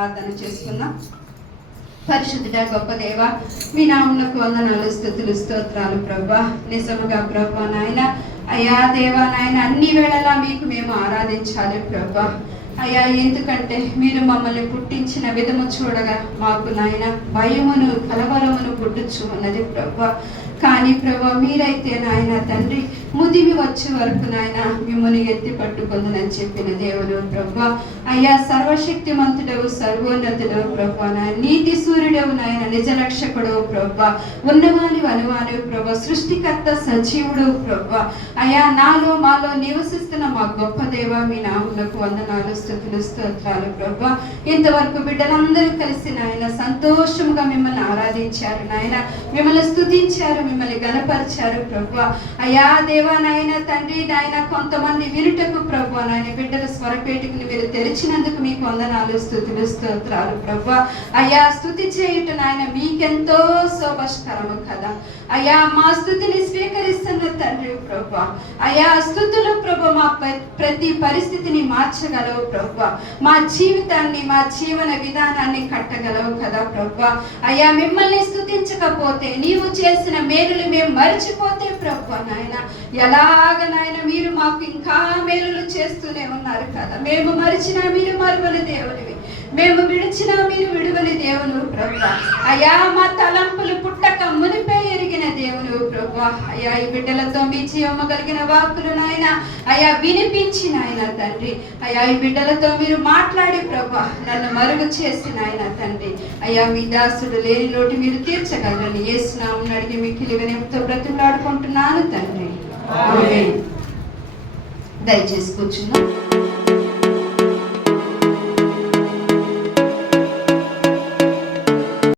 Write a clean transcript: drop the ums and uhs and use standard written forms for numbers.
ప్రార్థన చేసుకుందాం. పరిశుద్ధుడా గొప్ప దేవ, మీ నామమునకు వందనాలు, స్తుతులు, స్తోత్రాలు ప్రభా. నిజముగా ప్రభా నాయన, అయ్యా దేవా నాయన, అన్ని వేళలా మీకు మేము ఆరాధించాలి ప్రభా. అయ్యా ఎందుకంటే మీరు మమ్మల్ని పుట్టించిన విధము చూడగా మాకు నాయన భయమును కలవరమును పుట్టుచు ఉన్నది ప్రభా. కానీ ప్రభా మీరైతే నాయన తండ్రి ముదిమి వచ్చే వరకు నాయన మిమ్మల్ని ఎత్తి పట్టుకుందని చెప్పిన దేవుడు ప్రభా. అయ్యా సర్వశక్తిమంతుడవు, సర్వోన్నతుడవు ప్రభా, నాయన నీతి సూర్యుడవు నాయన, నిజరక్షకుడవు ప్రభా, ఉన్నవాని అనువానివి ప్రభా, సృష్టికర్త సజీవుడు ప్రభా. అయ్యా నాలో మాలో నివసిస్తున్న మా గొప్ప దేవ, మీ నామమునకు వందనాలు, స్తుతులు, స్తోత్రాలు ప్రభా. ఇంతవరకు బిడ్డలందరూ కలిసి నాయన సంతోషముగా మిమ్మల్ని ఆరాధించారు నాయన, మిమ్మల్ని స్తుతించారు, మిమ్మల్ని గణపరిచారు ప్రభా. అయ్యా దేవా నాయన తండ్రి నాయన, కొంతమంది వినుటకు ప్రభా నాయన బిడ్డల స్వరపేటికను మీరు తెరిచినందుకు మీకు వందనాలు, స్తుతులు, స్తోత్రాలు ప్రభా. అయ్యా స్తుతి చేయుట నాయన మీకెంతో శోభస్కరము కదా. అయ్యా మా స్తుతిని స్వీకరిస్తున్న తండ్రి ప్రభా. అయ్యా స్తుతులు ప్రభా మా ప్రతి పరిస్థితిని మార్చగలవు ప్రభా, మా జీవితాన్ని మా జీవన విధానాన్ని కట్టగలవు కదా ప్రభా. అయ్యా మిమ్మల్ని స్తుతించకపోతే, నీవు చేసిన మేలులు మేము మరిచిపోతే ప్రభా నాయన, ఎలాగ నాయన మీరు మాకు ఇంకా మేలులు చేస్తూనే ఉన్నారు కదా. మేము మరిచినా మీరు మరువని దేవునివి, మేము విడిచినా మీరు విడువని దేవును ప్రభా. అయ్యా మా తలంపులు పుట్టక మునిపే ఎరిగిన దేవును ప్రభా. అయ్యా ఈ బిడ్డలతో మీ జీవము కలిగిన వాక్కులు నాయన అయ్యా వినిపించి నాయన తండ్రి, అయ్యా ఈ బిడ్డలతో మీరు మాట్లాడి ప్రభా నన్ను మరుగు చేసి నాయన తండ్రి, అయ్యా మీ దాసుడు లేని లోటు మీరు తీర్చగలరని యేసు నామమున అడిగి మిక్కిలి వినయంతో బ్రతిమలాడుకుంటున్నాను తండ్రి. ఆమేన్. దయచేసి కూర్చున్నాం.